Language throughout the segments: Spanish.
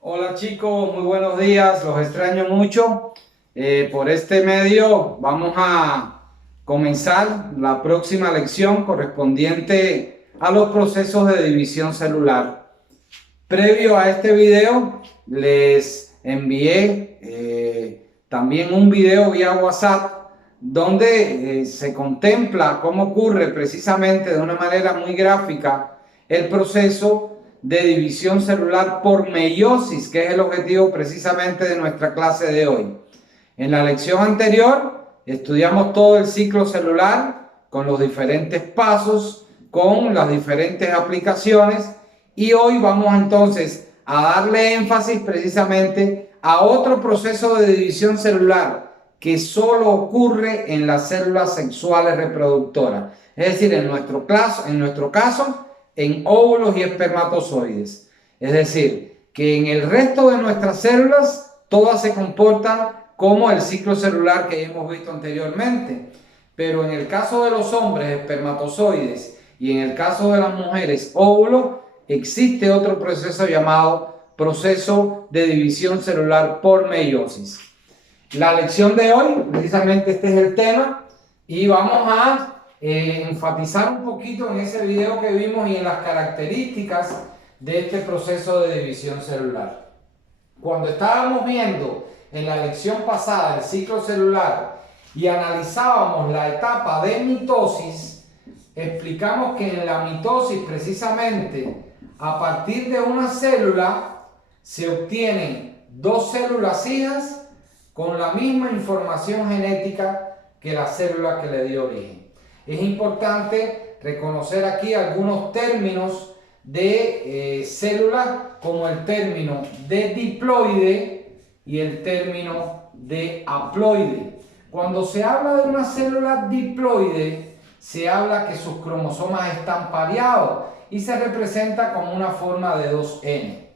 Hola chicos, muy buenos días, los extraño mucho. Por este medio vamos a comenzar la próxima lección correspondiente a los procesos de división celular. Previo a este video les envié también un video vía WhatsApp donde se contempla cómo ocurre precisamente de una manera muy gráfica el proceso de división celular por meiosis, que es el objetivo precisamente de nuestra clase de hoy. En la lección anterior estudiamos todo el ciclo celular con los diferentes pasos, con las diferentes aplicaciones, y hoy vamos entonces a darle énfasis precisamente a otro proceso de división celular que solo ocurre en las células sexuales reproductoras, es decir, en nuestro caso, en óvulos y espermatozoides. Es decir, que en el resto de nuestras células todas se comportan como el ciclo celular que hemos visto anteriormente. Pero en el caso de los hombres, espermatozoides, y en el caso de las mujeres, óvulos, existe otro proceso llamado proceso de división celular por meiosis. La lección de hoy, precisamente este es el tema, y vamos a enfatizar un poquito en ese video que vimos y en las características de este proceso de división celular. Cuando estábamos viendo en la lección pasada el ciclo celular y analizábamos la etapa de mitosis, explicamos que en la mitosis precisamente a partir de una célula se obtienen dos células hijas con la misma información genética que la célula que le dio origen. Es importante reconocer aquí algunos términos de células, como el término de diploide y el término de haploide. Cuando se habla de una célula diploide, se habla que sus cromosomas están pareados y se representa como una forma de 2N.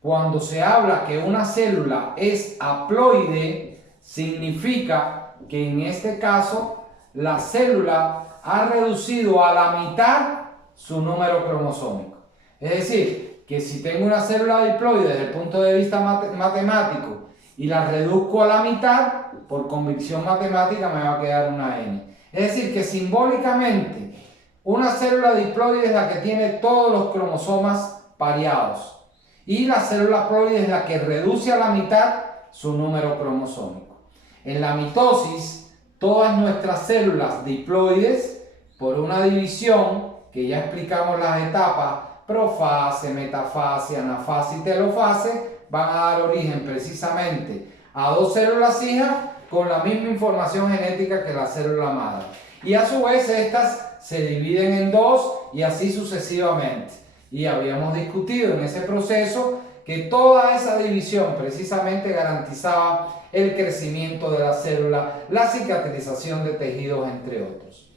Cuando se habla que una célula es haploide, significa que en este caso la célula ha reducido a la mitad su número cromosómico. Es decir, que si tengo una célula diploide desde el punto de vista matemático y la reduzco a la mitad, por convicción matemática me va a quedar una N. Es decir, que simbólicamente una célula diploide es la que tiene todos los cromosomas pareados y la célula haploide es la que reduce a la mitad su número cromosómico. En la mitosis, todas nuestras células diploides, por una división que ya explicamos las etapas, profase, metafase, anafase y telofase, van a dar origen precisamente a dos células hijas con la misma información genética que la célula madre. Y a su vez estas se dividen en dos y así sucesivamente. Y habíamos discutido en ese proceso que toda esa división precisamente garantizaba el crecimiento de la célula, la cicatrización de tejidos, entre otros.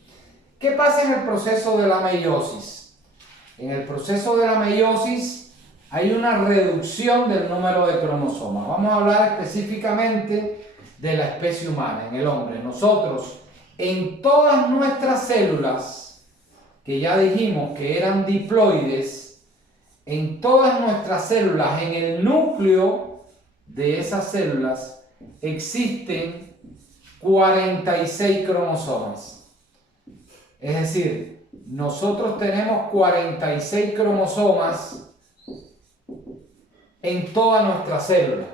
¿Qué pasa en el proceso de la meiosis? En el proceso de la meiosis hay una reducción del número de cromosomas. Vamos a hablar específicamente de la especie humana, en el hombre. Nosotros, en todas nuestras células, que ya dijimos que eran diploides, en todas nuestras células, en el núcleo de esas células, existen 46 cromosomas. Es decir, nosotros tenemos 46 cromosomas en toda nuestra célula,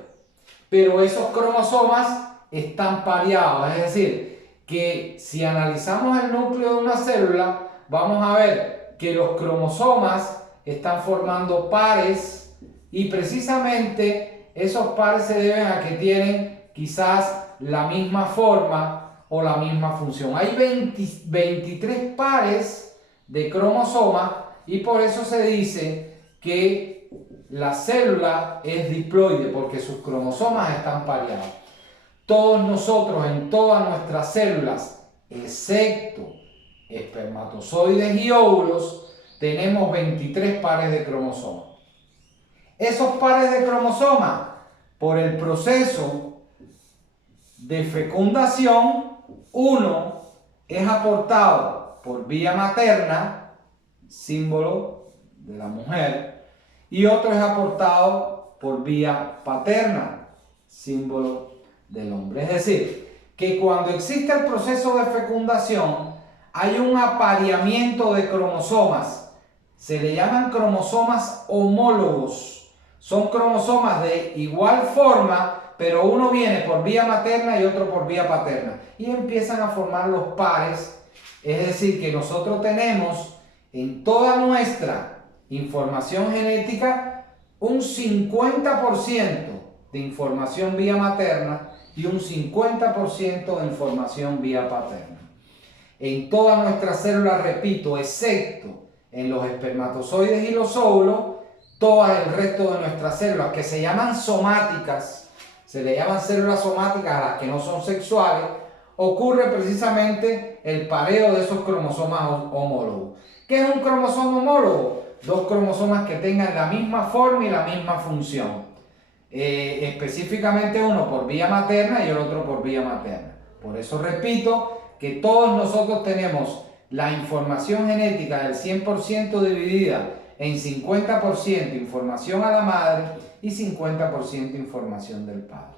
pero esos cromosomas están pareados, es decir, que si analizamos el núcleo de una célula, vamos a ver que los cromosomas están formando pares y precisamente esos pares se deben a que tienen quizás la misma forma o la misma función. Hay 23 pares de cromosomas y por eso se dice que la célula es diploide, porque sus cromosomas están pareados. Todos nosotros en todas nuestras células, excepto espermatozoides y óvulos, tenemos 23 pares de cromosomas. Esos pares de cromosomas, por el proceso de fecundación, uno es aportado por vía materna, símbolo de la mujer, y otro es aportado por vía paterna, símbolo del hombre. Es decir, que cuando existe el proceso de fecundación, hay un apareamiento de cromosomas. Se le llaman cromosomas homólogos. Son cromosomas de igual forma, pero uno viene por vía materna y otro por vía paterna. Y empiezan a formar los pares. Es decir, que nosotros tenemos en toda nuestra información genética un 50% de información vía materna y un 50% de información vía paterna. En todas nuestras células, repito, excepto en los espermatozoides y los óvulos, todas el resto de nuestras células, que se llaman somáticas, se le llaman células somáticas a las que no son sexuales, ocurre precisamente el pareo de esos cromosomas homólogos. ¿Qué es un cromosoma homólogo? Dos cromosomas que tengan la misma forma y la misma función. Específicamente uno por vía materna y el otro por vía materna. Por eso repito que todos nosotros tenemos la información genética del 100% dividida en 50% información a la madre y 50% información del padre.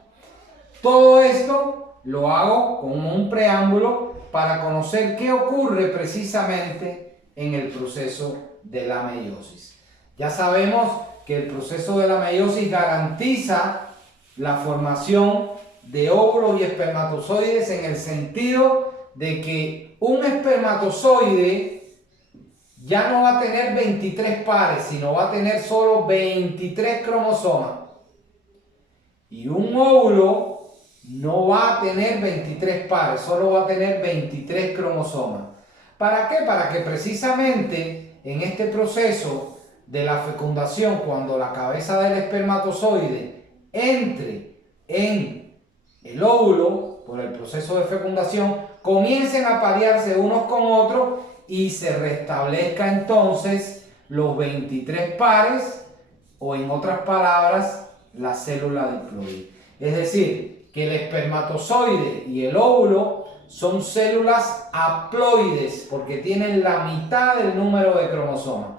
Todo esto lo hago como un preámbulo para conocer qué ocurre precisamente en el proceso de la meiosis. Ya sabemos que el proceso de la meiosis garantiza la formación de óvulos y espermatozoides en el sentido de que un espermatozoide ya no va a tener 23 pares, sino va a tener solo 23 cromosomas. Y un óvulo no va a tener 23 pares, solo va a tener 23 cromosomas. ¿Para qué? Para que precisamente en este proceso de la fecundación, cuando la cabeza del espermatozoide entre en el óvulo por el proceso de fecundación, comiencen a parearse unos con otros y se restablezca entonces los 23 pares, o en otras palabras, la célula diploide. Es decir, que el espermatozoide y el óvulo son células haploides porque tienen la mitad del número de cromosomas.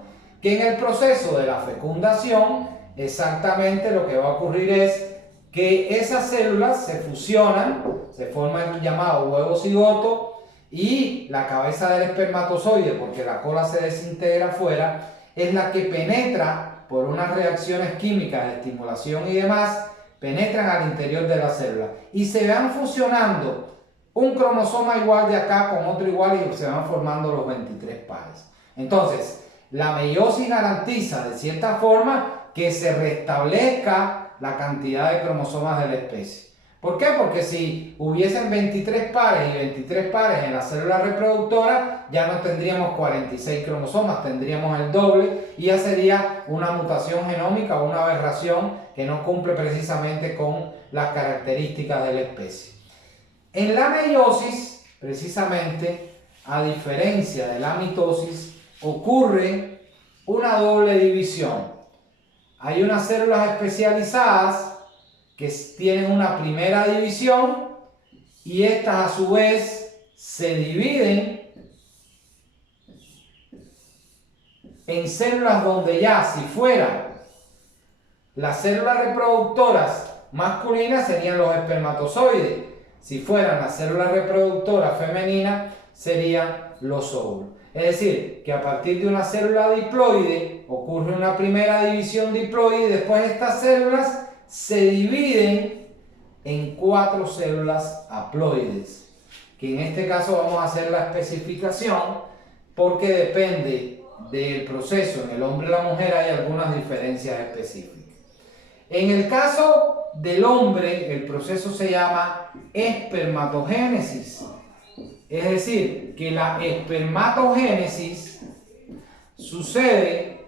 Que en el proceso de la fecundación, exactamente lo que va a ocurrir es que esas células se fusionan, se forma el llamado huevo cigoto, y la cabeza del espermatozoide, porque la cola se desintegra afuera, es la que penetra por unas reacciones químicas de estimulación y demás, penetran al interior de la célula y se van fusionando un cromosoma igual de acá con otro igual y se van formando los 23 pares. Entonces, la meiosis garantiza de cierta forma que se restablezca la cantidad de cromosomas de la especie. ¿Por qué? Porque si hubiesen 23 pares y 23 pares en la célula reproductora, ya no tendríamos 46 cromosomas, tendríamos el doble y ya sería una mutación genómica o una aberración que no cumple precisamente con las características de la especie. En la meiosis, precisamente, a diferencia de la mitosis, ocurre una doble división. Hay unas células especializadas que tienen una primera división y estas a su vez se dividen en células donde ya si fueran las células reproductoras masculinas serían los espermatozoides, si fueran las células reproductoras femeninas serían los óvulos. Es decir, que a partir de una célula diploide ocurre una primera división diploide y después estas células se dividen en 4 células haploides, que en este caso vamos a hacer la especificación porque depende del proceso. En el hombre y la mujer hay algunas diferencias específicas. En el caso del hombre, el proceso se llama espermatogénesis. Es decir, que la espermatogénesis sucede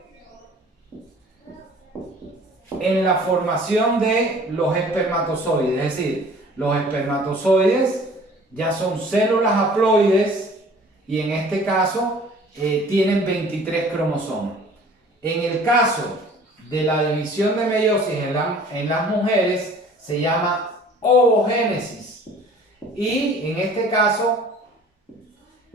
en la formación de los espermatozoides. Es decir, los espermatozoides ya son células haploides y en este caso tienen 23 cromosomas. En el caso de la división de meiosis en las mujeres se llama ovogénesis. Y en este caso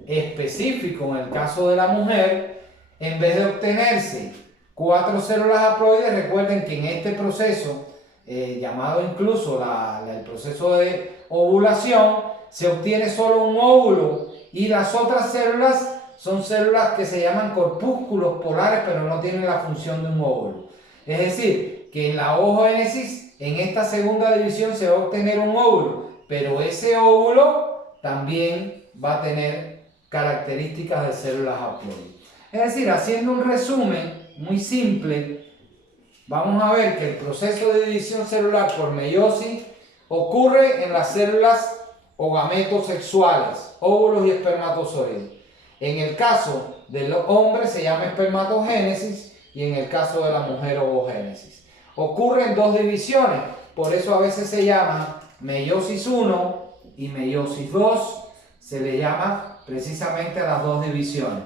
específico, en el caso de la mujer, en vez de obtenerse 4 células haploides. Recuerden que en este proceso, llamado incluso el proceso de ovulación, se obtiene solo un óvulo y las otras células son células que se llaman corpúsculos polares, pero no tienen la función de un óvulo. Es decir, que en la oogénesis, en esta segunda división, se va a obtener un óvulo, pero ese óvulo también va a tener características de células haploides. Es decir, haciendo un resumen muy simple, vamos a ver que el proceso de división celular por meiosis ocurre en las células o gametos sexuales, óvulos y espermatozoides. En el caso del hombre se llama espermatogénesis y en el caso de la mujer ovogénesis. Ocurre en 2 divisiones, por eso a veces se llama meiosis 1 y meiosis 2, se le llama precisamente a las 2 divisiones.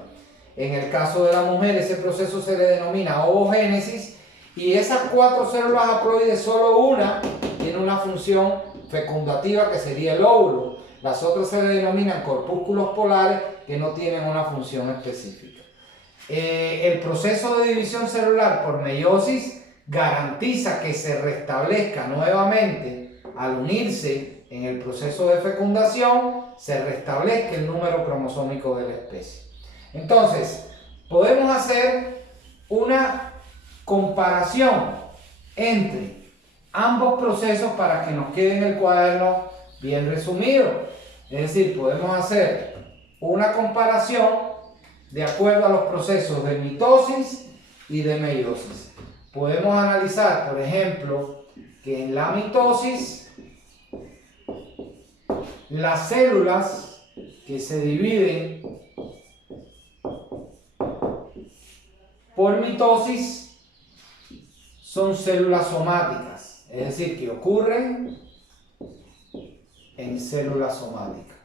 En el caso de la mujer ese proceso se le denomina ovogénesis y esas 4 células haploides, solo una tiene una función fecundativa que sería el óvulo. Las otras se le denominan corpúsculos polares que no tienen una función específica. El proceso de división celular por meiosis garantiza que se restablezca nuevamente, al unirse en el proceso de fecundación, se restablezca el número cromosómico de la especie. Entonces, podemos hacer una comparación entre ambos procesos para que nos quede en el cuaderno bien resumido. Es decir, podemos hacer una comparación de acuerdo a los procesos de mitosis y de meiosis. Podemos analizar, por ejemplo, que en la mitosis las células que se dividen por mitosis son células somáticas, es decir, que ocurren en células somáticas.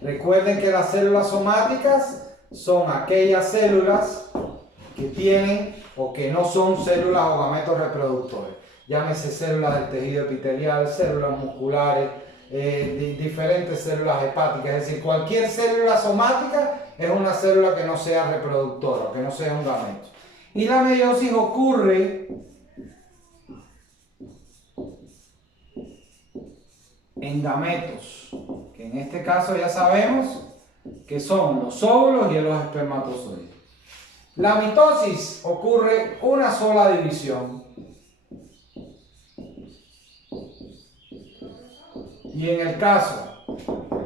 Recuerden que las células somáticas son aquellas células que tienen o que no son células o gametos reproductores. Llámese células del tejido epitelial, células musculares, diferentes células hepáticas. Es decir, cualquier célula somática es una célula que no sea reproductora, que no sea un gameto. Y la meiosis ocurre en gametos, que en este caso ya sabemos que son los óvulos y los espermatozoides. La mitosis ocurre una sola división. Y en el caso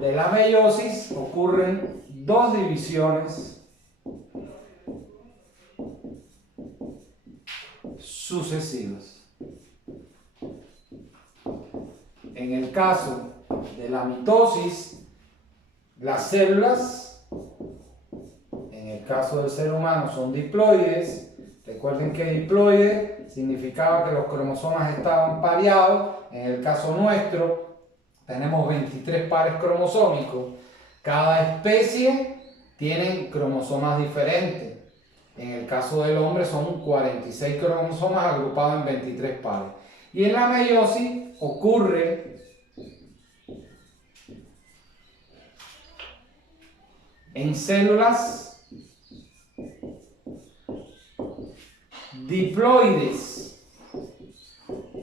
de la meiosis ocurren 2 divisiones sucesivas. En el caso de la mitosis, las células, en el caso del ser humano, son diploides. Recuerden que diploide significaba que los cromosomas estaban pareados. En el caso nuestro, tenemos 23 pares cromosómicos. Cada especie tiene cromosomas diferentes. En el caso del hombre son 46 cromosomas agrupados en 23 pares. Y en la meiosis ocurre en células diploides,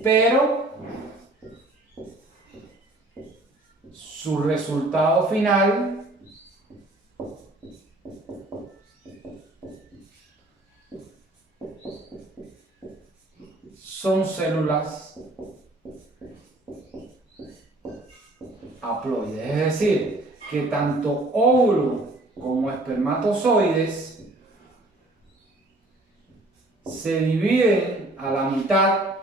pero su resultado final son células haploides, es decir, que tanto óvulo como espermatozoides se dividen a la mitad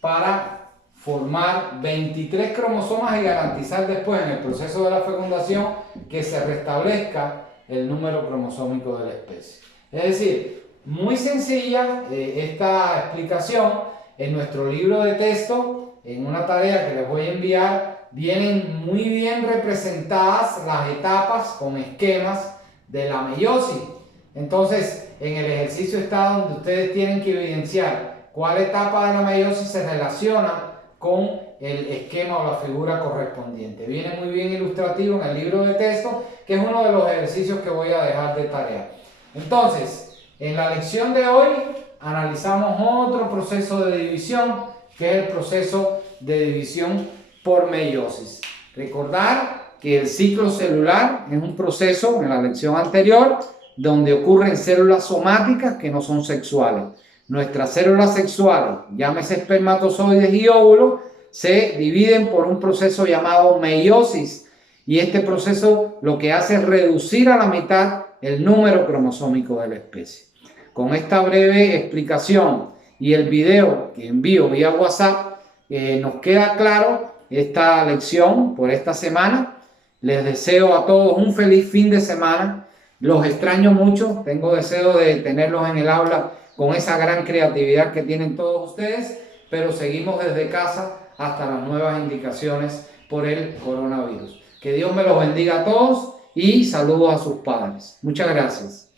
para formar 23 cromosomas y garantizar después en el proceso de la fecundación que se restablezca el número cromosómico de la especie. Es decir, muy sencilla esta explicación. En nuestro libro de texto, en una tarea que les voy a enviar, vienen muy bien representadas las etapas con esquemas de la meiosis. Entonces, en el ejercicio está donde ustedes tienen que evidenciar cuál etapa de la meiosis se relaciona con el esquema o la figura correspondiente. Viene muy bien ilustrativo en el libro de texto, que es uno de los ejercicios que voy a dejar de tarea. Entonces, en la lección de hoy analizamos otro proceso de división, que es el proceso de división por meiosis. Recordar que el ciclo celular es un proceso, en la lección anterior, donde ocurren células somáticas que no son sexuales. Nuestras células sexuales, llámese espermatozoides y óvulos, se dividen por un proceso llamado meiosis, y este proceso lo que hace es reducir a la mitad el número cromosómico de la especie. Con esta breve explicación y el video que envío vía WhatsApp, nos queda claro esta lección por esta semana. Les deseo a todos un feliz fin de semana. Los extraño mucho, tengo deseo de tenerlos en el aula con esa gran creatividad que tienen todos ustedes, pero seguimos desde casa hasta las nuevas indicaciones por el coronavirus. Que Dios me los bendiga a todos y saludos a sus padres. Muchas gracias.